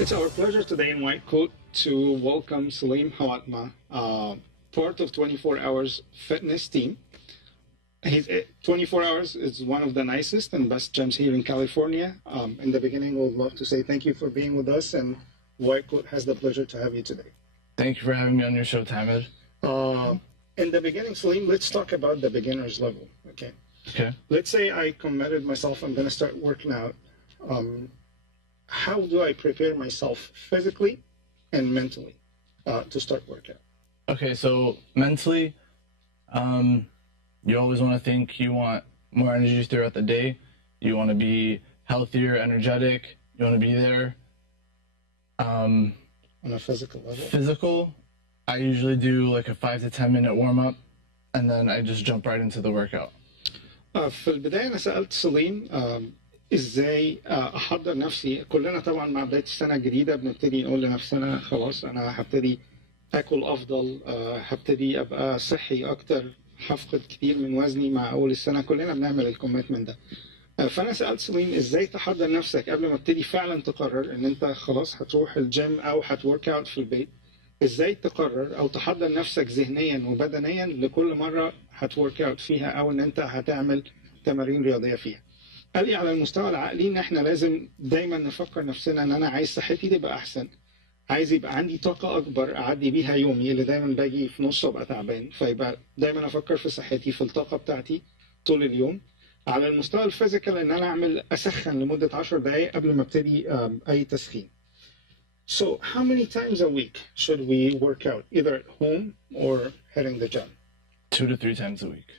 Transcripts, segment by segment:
It's our pleasure today in White Coat to welcome Salim Hawatmeh, part of 24 Hours Fitness team. 24 Hours is one of the nicest and best gyms here in California. In the beginning, we would love to say thank you for being with us, and White Coat has the pleasure to have you today. Thank you for having me on your show, Tamer. In the beginning, Salim, let's talk about the beginner's level, okay? Okay. Let's say I committed myself, I'm going to start working out. How do I prepare myself physically and mentally to start workout? Okay, so mentally, you always want to think you want more energy throughout the day. You want to be healthier, energetic. You want to be there. On a physical level? Physical, I usually do like a 5 to 10 minute warm up, and then I just jump right into the workout. في البداية أنا سألت سليم إزاي أحضر نفسي. كلنا طبعا مع بداية السنة الجديدة بنبتدي نقول لنفسنا خلاص أنا هبتدي أكل أفضل، هبتدي أبقى صحي أكتر، هفقد كتير من وزني مع أول السنة. كلنا بنعمل الكوميتمنت ده. فأنا سألت سليم إزاي تحضر نفسك قبل ما تبتدي فعلا تقرر إن أنت خلاص هتروح الجيم أو هتورك أوت في البيت. إزاي تقرر أو تحضر نفسك ذهنيا وبدنيا لكل مرة هتورك أوت فيها أو إن أنت هتعمل تمارين رياضية فيها. قال لي على المستوى العقلي إن إحنا لازم دايما نفكر نفسنا إن أنا عايز صحتي تبقى أحسن، عايز يبقى عندي طاقة أكبر أعدي بيها يومي اللي دايما باجي في نصه أبقى تعبان، فيبقى دايما أفكر في صحتي في الطاقة بتاعتي طول اليوم. على المستوى الفيزيكال إن أنا أعمل أسخن لمدة 10 دقايق قبل ما أبتدي أي تسخين. So how many times a week should we work out, either at home or hitting the gym? 2 to 3 times a week.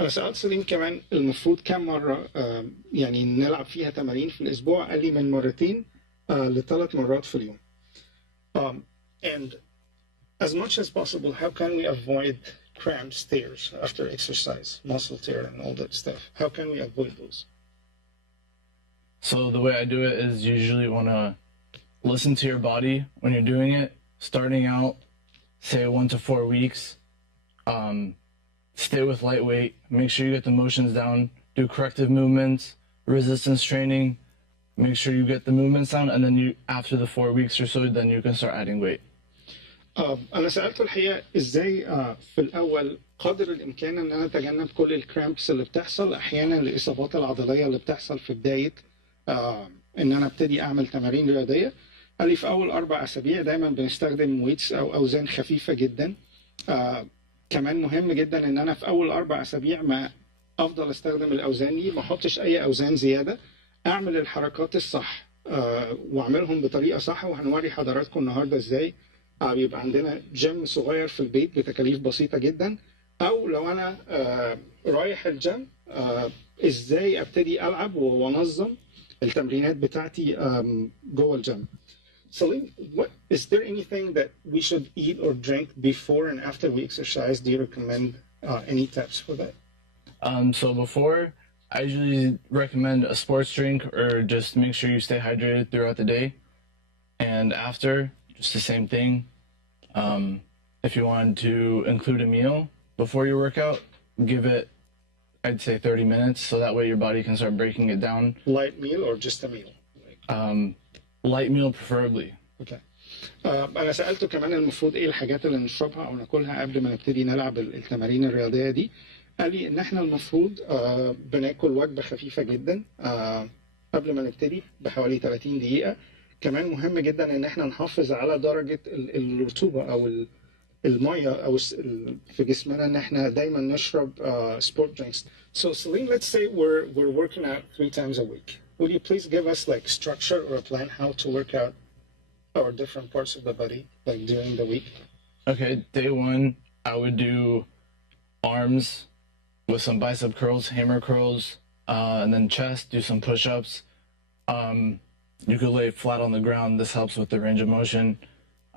أنا سألت سليم كمان المفروض كم مرة يعني نلعب فيها تمارين في الأسبوع. قال لي من 2 ل3 مرات في اليوم. And as much as possible, how can we avoid cramps, tears after exercise, muscle tear and all that stuff? How can we avoid those? So the way I do it is usually want to listen to your body when you're doing it. Starting out, say 1 to 4 weeks. Stay with light weight. Make sure you get the motions down. Do corrective movements, resistance training. Make sure you get the movements down, and then you, after the 4 weeks or so, then you can start adding weight. أنا سألته الحقيقة إزاي في الأول قدر الإمكان إن أنا أتجنب كل الكرامبس اللي بتحصل أحيانا، الإصابات العضلية اللي بتحصل في بداية إن أنا أبتدي أعمل تمارين رياضية. قال لي في أول 4 أسابيع دايما بنستخدم ويتس أو أوزان خفيفة جدا. كمان مهم جدا إن أنا في أول 4 أسابيع ما أفضل أستخدم الأوزان دي، ما أحطش أي أوزان زيادة، أعمل الحركات الصح وأعملهم بطريقة صح. وهنوري حضراتكم النهاردة إزاي بيبقى عندنا جيم صغير في البيت بتكاليف بسيطة جدا، أو لو أنا رايح الجيم إزاي أبتدي ألعب وأنظم التمرينات بتاعتي جوه الجيم. Salim, is there anything that we should eat or drink before and after we exercise? Do you recommend any tips for that? So before, I usually recommend a sports drink or just make sure you stay hydrated throughout the day. And after, just the same thing. If you want to include a meal before your workout, give it, I'd say 30 minutes, so that way your body can start breaking it down. Light meal or just a meal? Light meal preferably. Okay. أنا سألته كمان المفروض إيه الحاجات اللي نشربها أو ناكلها قبل ما نبتدي نلعب التمارين الرياضية دي. قال لي إن إحنا المفروض بناكل وجبة خفيفة جدا قبل ما نبتدي بحوالي 30 دقيقة. كمان مهم جدا إن إحنا نحافظ على درجة الرطوبة أو المية أو في جسمنا، إن إحنا دايما نشرب sport drinks. So Salim, let's say we're working out 3 times a week. Would you please give us like structure or a plan how to work out our different parts of the body like during the week? Okay, day 1, I would do arms with some bicep curls, hammer curls, and then chest, do some push-ups. You could lay flat on the ground. This helps with the range of motion.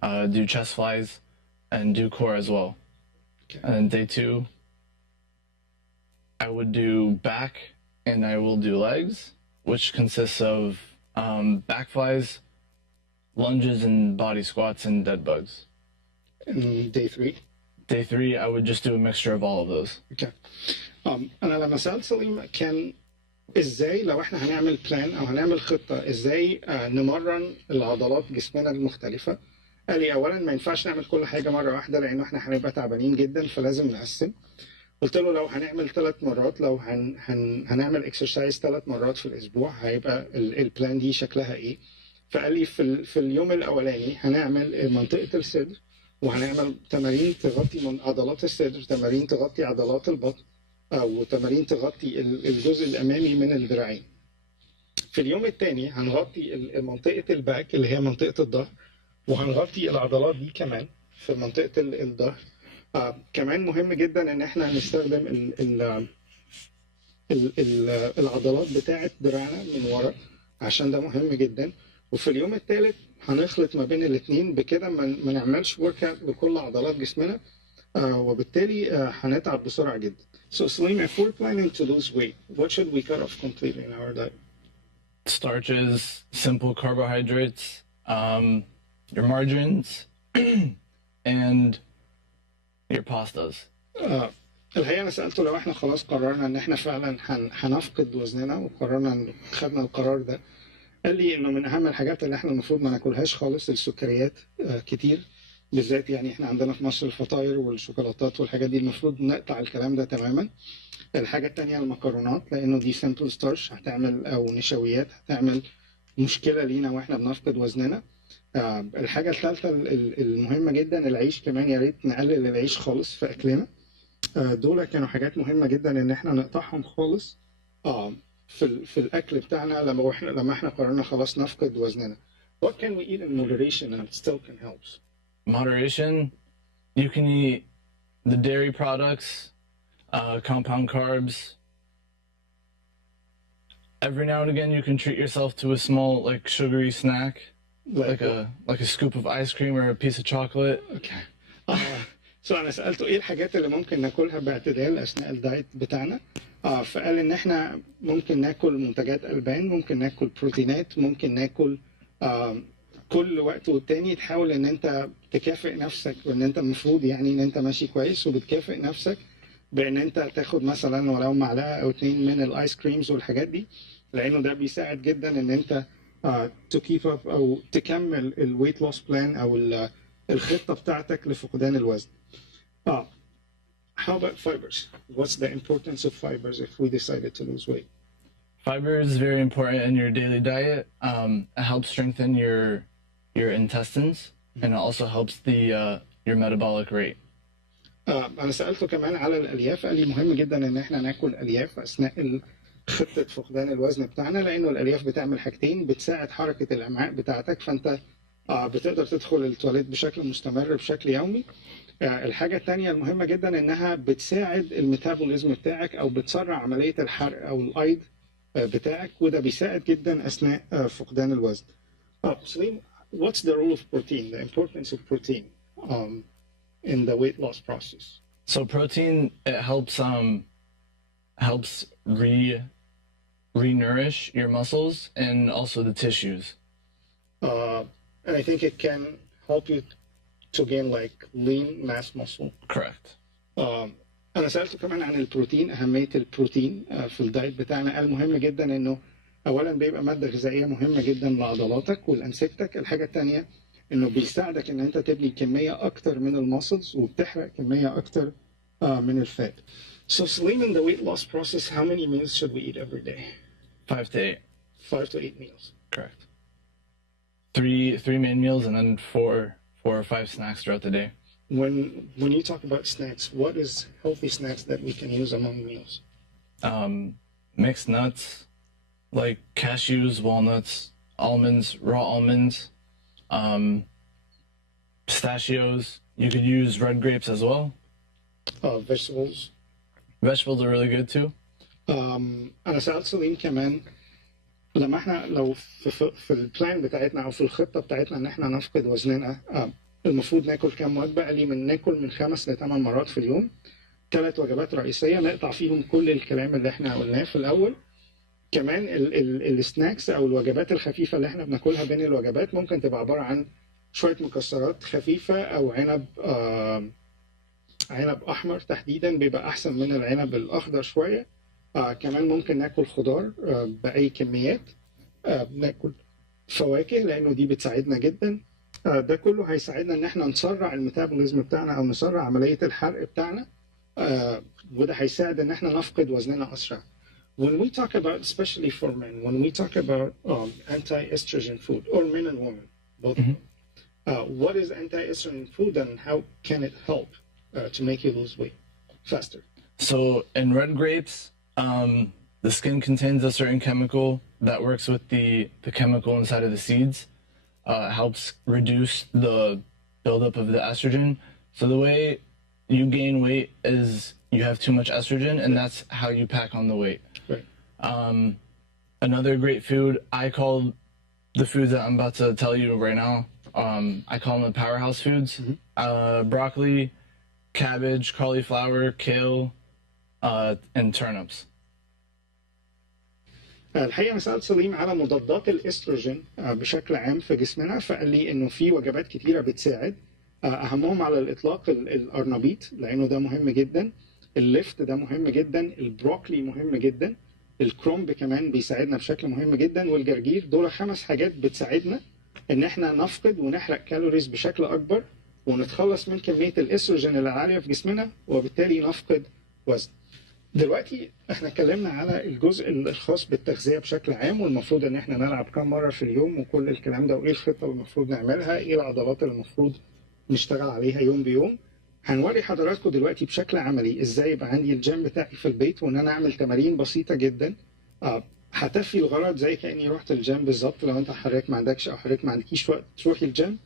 Do chest flies and do core as well. Okay. And then day 2, I would do back and I will do legs, which consists of back flies, lunges, and body squats and dead bugs. And day 3? Day 3, I would just do a mixture of all of those. Okay. أنا لما سألت سليم كان ازاي لو احنا هنعمل بلان او هنعمل خطه ازاي نمرن العضلات جسمنا المختلفه. قال لي اولا ما ينفعش نعمل كل حاجه مره واحده لان احنا هنبقى تعبانين جدا، فلازم نقسم. قلت له لو هنعمل 3 مرات، لو هنعمل اكسرسايز 3 مرات في الاسبوع، هيبقى البلان دي شكلها ايه؟ فقال لي في اليوم الاولاني هنعمل منطقه الصدر، وهنعمل تمارين تغطي من عضلات الصدر، تمارين تغطي عضلات البطن، او تمارين تغطي الجزء الامامي من الذراعين. في اليوم الثاني هنغطي منطقه الباك اللي هي منطقه الظهر، وهنغطي العضلات دي كمان في منطقه الظهر. كمان مهم جدا ان احنا نستخدم العضلات بتاعه دراعنا من ورا عشان ده مهم جدا. وفي اليوم الثالث هنخلط ما بين الاثنين، بكده ما نعملش ورك اوت لكل عضلات جسمنا، وبالتالي هنتعب بسرعه جدا. So Salim, if we're planning to lose weight, what should we cut off completely in our diet? Starches, simple carbohydrates, your margarines, and your pastas. الحقيقة أنا سألته لو إحنا خلاص قررنا إن إحنا فعلا هنفقد وزننا وقررنا خدنا القرار ده، قال لي إنه من أهم الحاجات اللي إحنا المفروض ما ناكلهاش خالص السكريات كتير، بالذات يعني إحنا عندنا في مصر الفطاير والشوكولاتات والحاجات دي، المفروض نقطع الكلام ده تماما. الحاجة التانية المكرونات، لأنه دي سمبل ستارش هتعمل أو نشويات هتعمل مشكلة لينا وإحنا بنفقد وزننا. الحاجة الثالثة المهمة جدا العيش، كمان يا ريت نقلل العيش خالص في أكلنا. دول كانوا حاجات مهمة جدا إن إحنا نقطعهم خالص في الأكل بتاعنا لما إحنا قررنا خلاص نفقد وزننا. What can we eat in moderation and it still can help? Moderation, you can eat the dairy products, compound carbs. Every now and again, you can treat yourself to a small, like, sugary snack, like a scoop of ice cream or a piece of chocolate. Okay. أنا سألته إيه الحاجات اللي ممكن ناكلها باعتدال أثناء الدايت بتاعنا. فقال إن إحنا ممكن ناكل منتجات ألبان، ممكن ناكل بروتينات، ممكن ناكل كل وقت والتاني تحاول إن أنت تكافئ نفسك، وإن أنت المفروض يعني إن أنت ماشي كويس وبتكافئ نفسك بإن أنت تاخد مثلا ولو معلقة أو 2 من الآيس كريمز والحاجات دي، لأنه ده بيساعد جدا إن أنت to keep up أو تكمل الويت لوس بلان أو الخطة بتاعتك لفقدان الوزن. How about fibers? What's the importance of fibers if we decided to lose weight? Fiber is very important in your daily diet. It helps strengthen your intestines, and it also helps your metabolic rate. أنا سألته كمان على الألياف، قال لي مهم جدا إن إحنا ناكل ألياف أثناء خطة فقدان الوزن بتاعنا، لأنه الألياف بتعمل حاجتين، بتساعد حركة الأمعاء بتاعتك، فأنت بتقدر تدخل التواليت بشكل مستمر بشكل يومي. الحاجة الثانية المهمة جدا إنها بتساعد الميتابوليزم بتاعك أو بتسرع عملية الحرق أو الأيض بتاعك، وده بيساعد جدا أثناء فقدان الوزن. Salim, what's the role of protein, the importance of protein in the weight loss process? So protein, it helps re-nourish your muscles and also the tissues. And I think it can help you to gain like lean mass muscle. Correct. أنا سألته كمان عن البروتين، أهمية البروتين في الدايت بتاعنا. قال مهم جدا إنه أولا بيبقى مادة غذائية مهمة جدا لعضلاتك ولأنسجتك. الحاجة الثانية إنه بيساعدك إن أنت تبني كمية أكتر من الماسلز وبتحرق كمية أكتر من الفات. So Salim, in the weight loss process, how many meals should we eat every day? 5 to 8. 5 to 8 meals. Correct. Three main meals and then four or 5 snacks throughout the day. When you talk about snacks, what is healthy snacks that we can use among meals? Mixed nuts, like cashews, walnuts, almonds, raw almonds, pistachios. You could use red grapes as well. Vegetables. Vegetables are really good too. أنا سألت سليم كمان لما احنا لو في البلان بتاعتنا او في الخطه بتاعتنا ان احنا نفقد وزننا المفروض ناكل كام وجبه؟ قال لي ناكل من 5 ل 8 مرات في اليوم، 3 وجبات رئيسيه نقطع فيهم كل الكلام اللي احنا قلناه في الاول. كمان السناكس او الوجبات الخفيفه اللي احنا بناكلها بين الوجبات ممكن تبقى عباره عن شويه مكسرات خفيفه او عنب احمر تحديدا، بيبقى احسن من العنب الاخضر شويه. كمان ممكن ناكل خضار باي كميات، بناكل فواكه لانه دي بتساعدنا جدا. ده كله هيساعدنا ان احنا نسرع الميتابوليزم بتاعنا او نسرع عمليه الحرق بتاعنا، وده هيساعد ان احنا نفقد وزننا اسرع. When we talk about, especially for men, when we talk about anti-estrogen food, or men and women, both, what is anti-estrogen food and how can it help to make you lose weight faster? So in red grapes, the skin contains a certain chemical that works with the chemical inside of the seeds. Helps reduce the buildup of the estrogen. So the way you gain weight is you have too much estrogen, and that's how you pack on the weight. Right. Another great food, I call the foods that I'm about to tell you right now, I call them the powerhouse foods. Broccoli, cabbage, cauliflower, kale, and turnips. الحقيقه انا سالت سليم على مضادات الاستروجين بشكل عام في جسمنا، فقال لي انه في وجبات كتيره بتساعد، اهمهم على الاطلاق الارنبيط لانه ده مهم جدا، الليفت ده مهم جدا، البروكلي مهم جدا، الكرومب كمان بيساعدنا بشكل مهم جدا، والجرجير. دول 5 حاجات بتساعدنا ان احنا نفقد ونحرق كالوريز بشكل اكبر ونتخلص من كميه الاستروجين اللي عاليه في جسمنا وبالتالي نفقد وزن. دلوقتي احنا اتكلمنا على الجزء الخاص بالتغذيه بشكل عام، والمفروض ان احنا نلعب كم مره في اليوم وكل الكلام ده، وايه الخطه اللي المفروض نعملها، ايه العضلات اللي المفروض نشتغل عليها يوم بيوم. هنوري حضراتكم دلوقتي بشكل عملي ازاي يبقى عندي الجيم بتاعي في البيت وان انا اعمل تمارين بسيطه جدا هتفي الغرض زي كاني رحت الجيم بالظبط. لو انت حضرتك ما عندكش او حضرتك ما عندكيش وقت تروحي الجيم،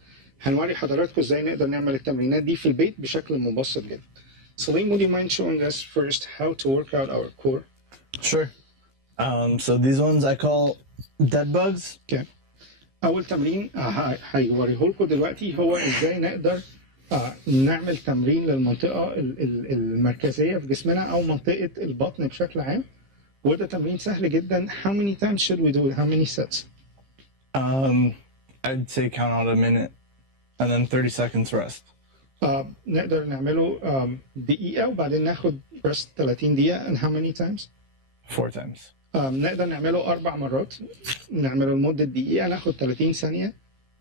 هنوري حضراتكم ازاي نقدر نعمل التمرينات دي في البيت بشكل مبسط جدا. Salim, would you mind showing us first how to work out our core? Sure. So these ones I call dead bugs. Okay. أول تمرين هيوريه لكم دلوقتي هو إزاي نقدر نعمل تمرين للمنطقة المركزية في جسمنا أو منطقة البطن بشكل عام، وده تمرين سهل جدا. How many times should we do it? How many sets? I'd say count out a minute and then 30 seconds rest. نقدر نعمله دقيقة وبعدين ناخد rest 30 دقيقة. And how many times? 4 times. نقدر نعمله 4 مرات، نعمله لمدة دقيقة، ناخد 30 ثانية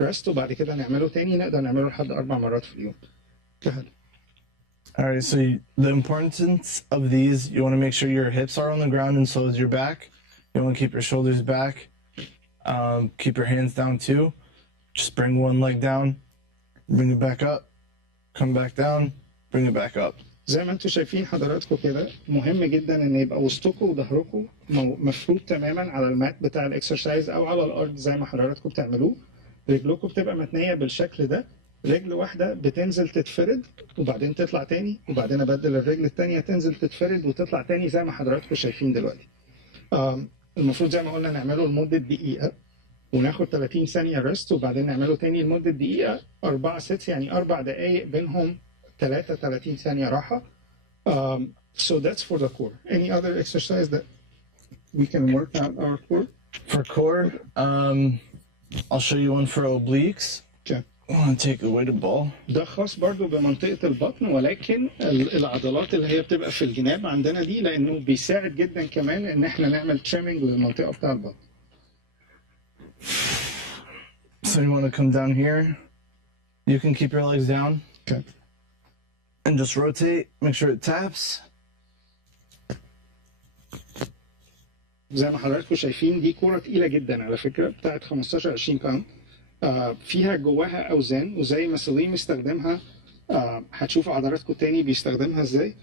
rest وبعد كده نعمله تاني، نقدر نعمله لحد 4 مرات في اليوم. Go ahead. Alright, so the importance of these, you want to make sure your hips are on the ground and so is your back. You want to keep your shoulders back. Keep your hands down too. Just bring one leg down, bring it back up. Come back down, bring it back up. زي ما انتم شايفين حضراتكم كده، مهم جدا ان يبقى وسطكم وظهركم مفروض تماما على المات بتاع الاكسرسايز او على الارض زي ما حضراتكم بتعملوه. رجلكم بتبقى متنيه بالشكل ده، رجل واحده بتنزل تتفرد وبعدين تطلع تاني، وبعدين ابدل الرجل الثانيه تنزل تتفرد وتطلع تاني زي ما حضراتكم شايفين دلوقتي. المفروض زي ما قلنا نعمله لمده دقيقه وناخد 30 ثانية ريست وبعدين نعمله تاني لمدة دقيقة. 4 سيتس يعني 4 دقايق بينهم 33 ثانية راحة. So that's for the core. Any other exercise that we can work out our core? For core, I'll show you one for obliques. Okay. I want to take a weighted ball. ده خاص برضو بمنطقة البطن، ولكن العضلات اللي هي بتبقى في الجناب عندنا دي، لأنه بيساعد جدا كمان إن احنا نعمل trimming للمنطقة بتاع البطن. So you want to come down here. You can keep your legs down. Okay. And just rotate. Make sure it taps. زي ما حضراتكم شايفين دي كورة تقيلة جدا على فكرة، بتاعت 15-20 باوند. فيها جواها أوزان، وزي ما سليم استخدمها هتشوفوا حضراتكم تاني بيستخدمها ازاي.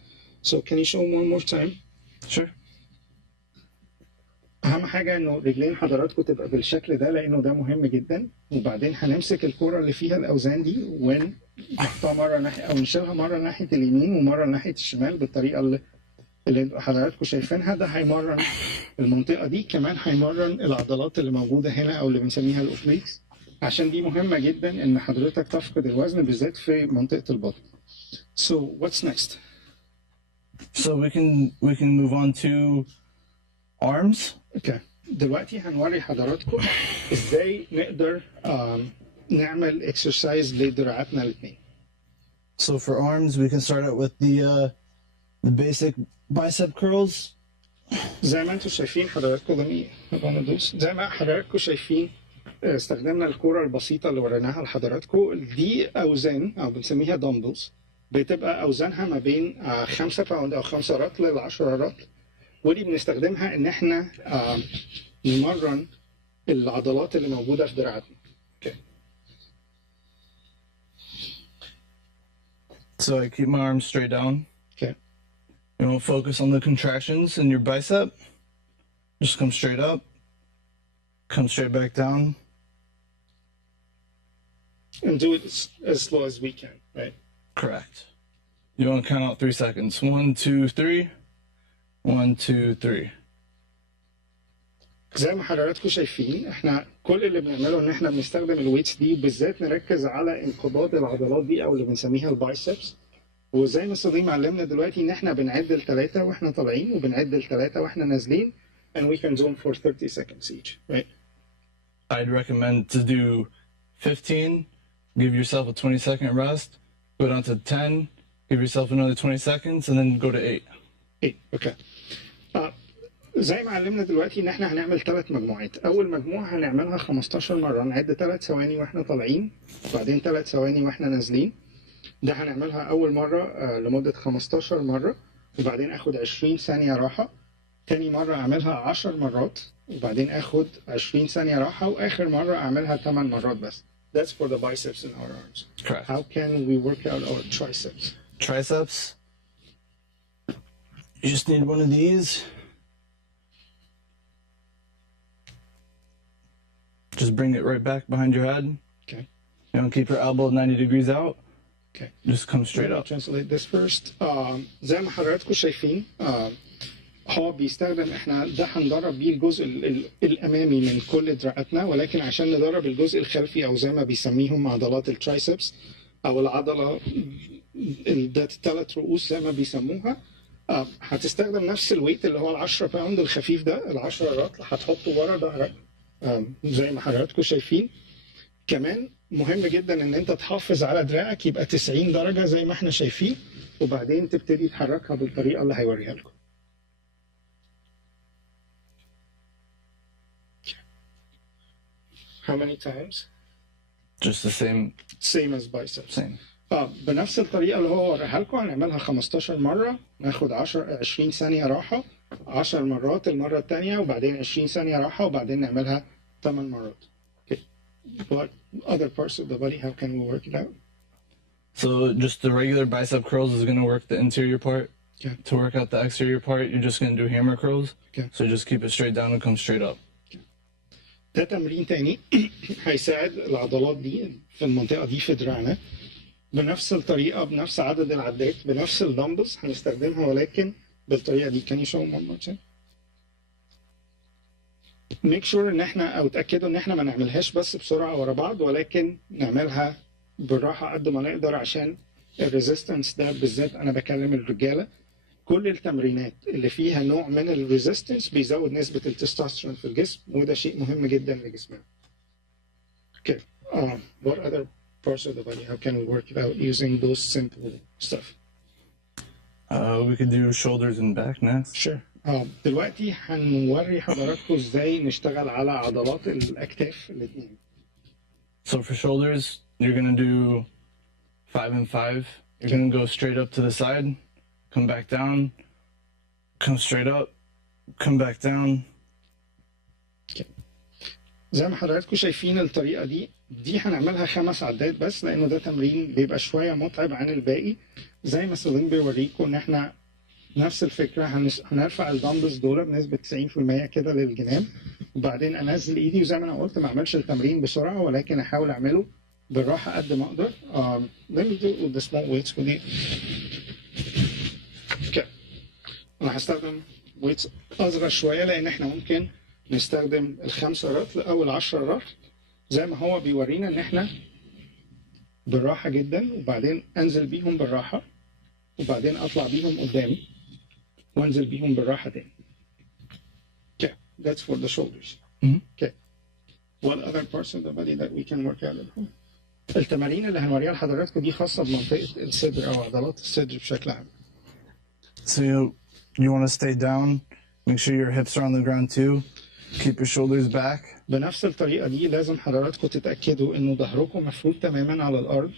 So can you show one more time? Sure. اهم حاجه انه رجلين حضراتكم تبقى بالشكل ده لانه ده مهم جدا، وبعدين هنمسك الكره اللي فيها الاوزان دي ونحطها مره ناحيه او نشيلها مره ناحيه اليمين ومره ناحيه الشمال بالطريقه اللي حضراتكم شايفينها. ده هيمرن المنطقه دي، كمان هيمرن العضلات اللي موجوده هنا او اللي بنسميها الاوبليكس، عشان دي مهمه جدا ان حضرتك تفقد الوزن بالذات في منطقه البطن. So what's next? So we can move on to arms. اوكي. دلوقتي هنوري حضراتكم ازاي نقدر نعمل اكسرسايز لدراعاتنا الاثنين. So for arms we can start out with the basic bicep curls. زي ما انتم شايفين حضراتكم زي ما حضراتكم شايفين استخدمنا الكرة البسيطة اللي وريناها لحضراتكم. دي أوزان أو بنسميها دمبلز، بتبقى أوزانها ما بين 5 باوند أو 5 رطل ل 10 رطل، ودي بنستخدمها إن إحنا نمرن العضلات اللي موجودة في دراعاتنا. Okay. So I keep my arms straight down. Okay. You don't focus on the contractions in your bicep. Just come straight up. Come straight back down. And do it as slow as we can, right? Correct. You want to count out 3 seconds. 1, 2, 3. 1, 2, 3. زي ما حضراتكم شايفين احنا كل اللي بنعمله ان احنا بنستخدم الويتس دي، وبالذات نركز على انقباض العضلات دي او اللي بنسميها البايسبس. وزي ما سليم علمنا دلوقتي ان احنا بنعد ل3 واحنا طالعين وبنعد ل3 واحنا نازلين. And we can do them for 30 seconds each, right? I'd recommend to do 15, give yourself a 20-second rest, go down to 10, give yourself another 20 seconds, and then go to 8. 8, okay. زي ما علمنا دلوقتي ان احنا هنعمل 3 مجموعات. اول مجموعه هنعملها 15 مره، نعد 3 ثواني واحنا طالعين، وبعدين 3 ثواني واحنا نازلين. ده هنعملها اول مره لمده 15 مره، وبعدين اخد 20 ثانيه راحه. تاني مره اعملها 10 مرات، وبعدين اخد 20 ثانيه راحه، واخر مره اعملها 8 مرات بس. That's for the biceps and our arms. Correct. How can we work out our triceps? Triceps, you just need one of these. Just bring it right back behind your head. Okay. You don't keep your elbow 90 degrees out. Okay. Just come straight up. Translate this first. زي ما حضراتكم شايفين هو بيستخدم، احنا ده هندرب بيه الجزء الامامي من كل دراعاتنا، ولكن عشان ندرب الجزء الخلفي او زي ما بيسميهم عضلات الترايسبس او العضله ذات 3 رؤوس زي ما بيسموها، هتستخدم نفس الويت اللي هو ال 10 باوند الخفيف ده، ال 10 رطل هتحطه ورا ظهرك زي ما حضراتكم شايفين. كمان مهم جدا ان انت تحافظ على دراعك يبقى 90 درجه زي ما احنا شايفين، وبعدين تبتدي تحركها بالطريقه اللي هيوريها لكم. How many times? Just the same. Same as biceps. Same. بنفس الطريقه اللي هو وريها لكم هنعملها 15 مره، ناخد 20 ثانيه راحه، 10 مرات المره الثانيه، وبعدين 20 ثانيه راحه، وبعدين نعملها 8 مرات. Okay. What other parts of the body, how can we work it out? So just the regular bicep curls is going to work the interior part. Okay. To work out the exterior part, you're just going to do hammer curls. Okay. So just keep it straight down and come straight up. ده تمرين تاني هيساعد العضلات دي في المنطقة دي في دراعنا بنفس الطريقة، بنفس عدد العدات، بنفس الدمبلز هنستخدمها، ولكن بالطريقة دي. Can you show them one more time? Make sure ان احنا او اتأكدوا ان احنا ما نعملهاش بس بسرعة ورا بعض، ولكن نعملها بالراحة قد ما نقدر، عشان الريزيستنس ده بالذات انا بكلم الرجالة. كل التمرينات اللي فيها نوع من الريزيستنس بيزود نسبة التستوستيرون في الجسم، وده شيء مهم جدا لجسمنا. Okay. What other parts of the body? How can we work it out using those simple stuff? We could do shoulders and back next. Sure. دلوقتي هنوري حضراتكم ازاي نشتغل على عضلات الاكتاف الاثنين. So for shoulders, you're gonna do 5 and 5. You're gonna go straight up to the side, come back down, come straight up, come back down. Okay. زي ما حضراتكم شايفين الطريقة دي هنعملها 5 عدات بس، لأنه ده تمرين بيبقى شوية متعب عن الباقي. زي ما سليم بيوريكم إن إحنا نفس الفكرة، هنرفع الدمبلز دول بنسبة 90% كده للجناب، وبعدين أنزل إيدي، وزي ما أنا قلت ما أعملش التمرين بسرعة، ولكن أحاول أعمله بالراحة قد ما أقدر. Let me do the small weights ودي. Okay. أنا هستخدم ويتس أصغر شوية، لأن إحنا ممكن نستخدم ال5 رطل أو ال10 رطل زي ما هو بيورينا، إن إحنا بالراحة جدا، وبعدين أنزل بيهم بالراحة، وبعدين أطلع بيهم قدامي، وأنزل بيهم بالراحة تاني. Okay, that's for the shoulders. Okay. What other parts of the body that we can work out at home? التمارين اللي هنوريها لحضراتكم دي خاصة بمنطقة الصدر أو عضلات الصدر بشكل عام. So you want to stay down Make sure your hips are on the ground too. Keep your shoulders back. بنفس الطريقة دي لازم حضراتكم تتأكدوا إنه ظهركم مفروض تماما على الأرض،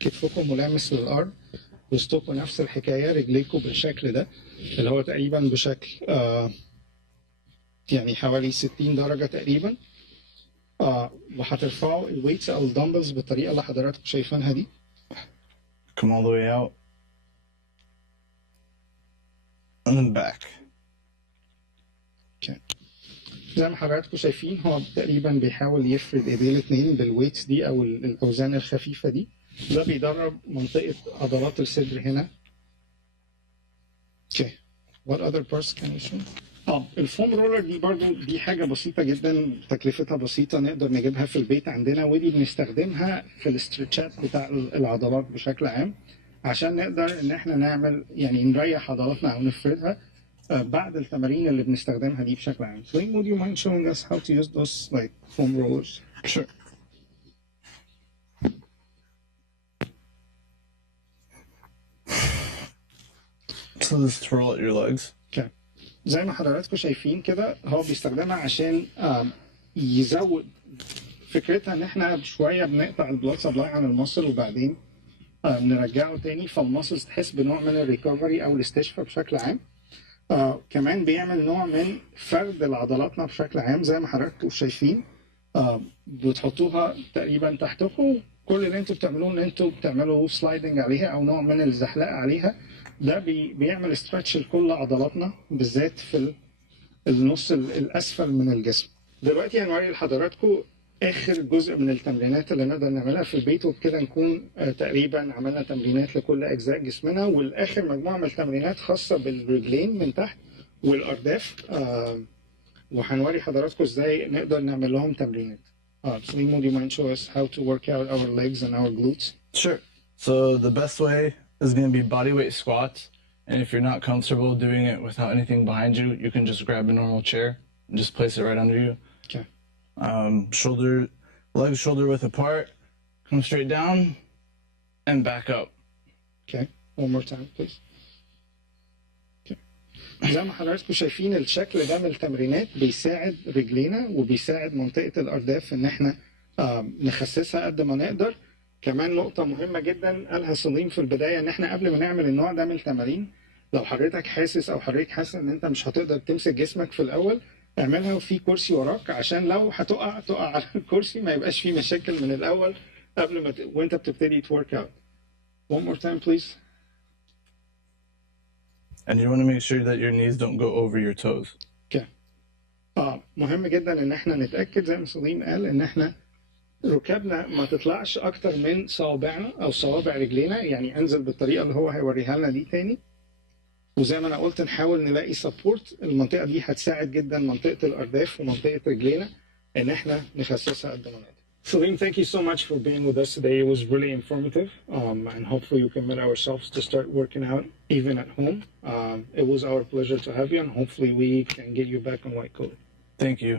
كتفكم ملامس للأرض، وسطكم نفس الحكاية، رجليكم بالشكل ده اللي هو تقريبا بشكل يعني حوالي 60 درجة تقريبا. وهترفعوا الويتس أو الدمبلز بالطريقة اللي حضراتكم شايفينها دي. Come all the way out. And then back. Okay. زي ما حضراتكم شايفين هو تقريبا بيحاول يفرد ايديه الاثنين بالويتس دي او الاوزان الخفيفه دي. ده بيدرب منطقه عضلات الصدر هنا. Okay. What other parts can you show? الفوم رولر دي برضو دي حاجه بسيطه جدا، تكلفتها بسيطه، نقدر نجيبها في البيت عندنا، ودي بنستخدمها في الاسترتشات بتاع العضلات بشكل عام عشان نقدر ان احنا نعمل يعني نريح عضلاتنا او نفردها بعد التمارين اللي بنستخدمها دي بشكل عام. So would you mind showing us how to use those like foam rollers? Sure. So just twirl out your legs. Okay. زي ما حضراتكم شايفين كده هو بيستخدمها عشان يزود فكرتها ان احنا شويه بنقطع البلاد سبلاي عن المصل وبعدين نرجعه تاني، فالمصلز تحس بنوع من الريكفري او الاستشفاء بشكل عام. كمان بيعمل نوع من فرد لعضلاتنا بشكل عام زي ما حضراتكم شايفين. بتحطوها تقريبا تحتكم، كل اللي انتوا بتعملوه ان انتوا بتعملوا سلايدنج عليها او نوع من الزحلقه عليها. ده بيعمل استرتش لكل عضلاتنا بالذات في النص الاسفل من الجسم. دلوقتي هنوري لحضراتكم اخر جزء من التمرينات اللي نقدر نعملها في البيت، وبكده نكون تقريبا عملنا تمرينات لكل اجزاء جسمنا. والاخر مجموعه من التمرينات خاصه بالرجلين من تحت والارداف، وهنوري حضراتكم ازاي نقدر نعمل لهم تمرينات. Salim, would you mind show us how to work out our legs and our glutes? Sure. So the best way is going to be body weight squats, and if you're not comfortable doing it without anything behind you, you can just grab a normal chair and just place it right under you. Okay. Legs shoulder width apart, come straight down and back up. Okay. One more time, please. Okay. زي ما حضراتكم شايفين الشكل ده من التمرينات بيساعد رجلينا وبيساعد منطقة الأرداف إن إحنا نخسسها قد ما نقدر. كمان نقطة مهمة جدا قالها سليم في البداية إن إحنا قبل ما نعمل النوع ده من التمارين لو حضرتك حاسس أو حضرتك حاسس إن أنت مش هتقدر تمسك جسمك في الأول، اعملها وفي كرسي وراك عشان لو هتقع تقع على الكرسي ما يبقاش في مشاكل من الأول قبل ما وأنت بتبتدي تورك أوت. One more time, please. And you want to make sure that your knees don't go over your toes. Okay. مهم جدا إن إحنا نتأكد زي ما سليم قال إن إحنا ركبنا ما تطلعش أكتر من صوابعنا أو صوابع رجلينا، يعني أنزل بالطريقة اللي هو هيوريها لنا دي تاني. وزي ما أنا قلت نحاول نلاقي سبورت، المنطقة دي هتساعد جدا منطقة الأرداف ومنطقة رجلينا إن إحنا نخسسها قد ما نقدر. Salim, thank you so much for being with us today. It was really informative, and hopefully you commit ourselves to start working out even at home. It was our pleasure to have you, and hopefully we can get you back on White Coat. Thank you.